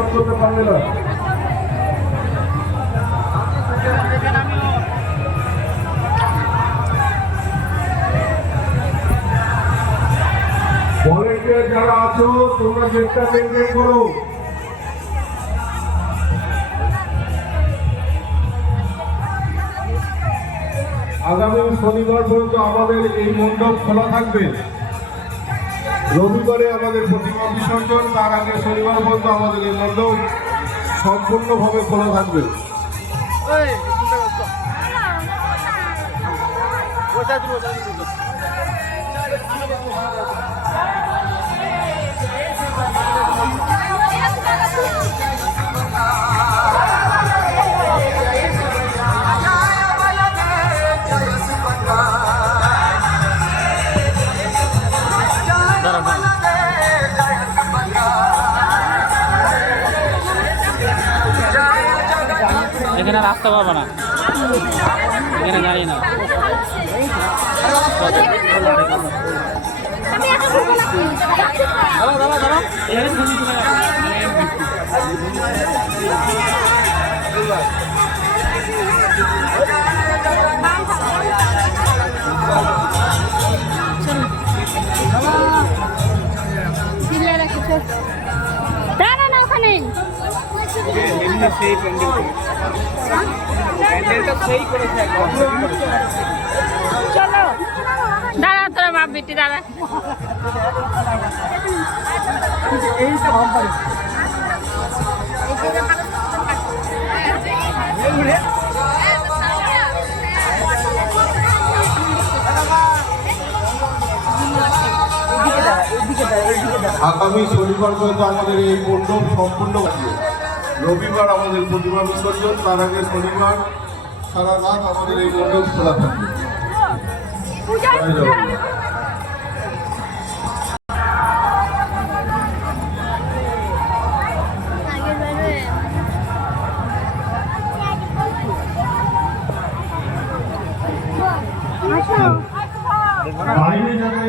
দর্শন করতে পারবে না। ভলেন্টিয়ার যারা আছো তোমরা গেটটা মেনটেন করো। আগামী শনিবার পর্যন্ত আমাদের এই মণ্ডপ খোলা থাকবে। রবিবারে আমাদের প্রতিমা বিসর্জন, তার আগে শনিবার পর্যন্ত আমাদের এই মণ্ডপ সম্পূর্ণভাবে খোলা থাকবে। এখানে রাস্তা পাবো না, এখানে জানি না। দাঁড়া না ওখানে চলো দাঁড়া তোরা বাপ বেটি দাঁড়া আগামী শনিবার পর্যন্ত আমাদের এই মণ্ডপ সম্পূর্ণ থাকবে। রবিবার আমাদের প্রতিমা বিসর্জন, তার আগে শনিবার সারা রাত আমাদের এই মণ্ডপ খোলা থাকবে। বাইরে যাবে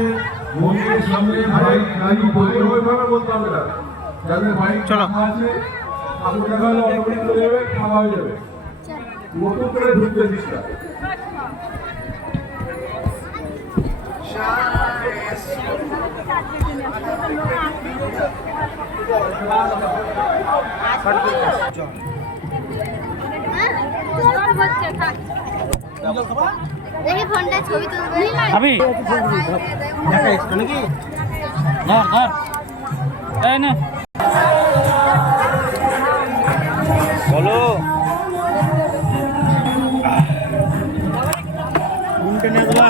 মন্দিরের সামনে গাড়ি বলে ওইভাবে বলতে হবে না। যাদের বাইক আছে ঠাকুর দেখা হলে অটোমেটিক চলে যাবে, খাওয়া হয়ে যাবে। নতুন করে ঢুকতে দিস না। দেখি ফোনটা ছবি তুলবে আমি নাকি না না এই না বলো কোনটা নিয়ে গেল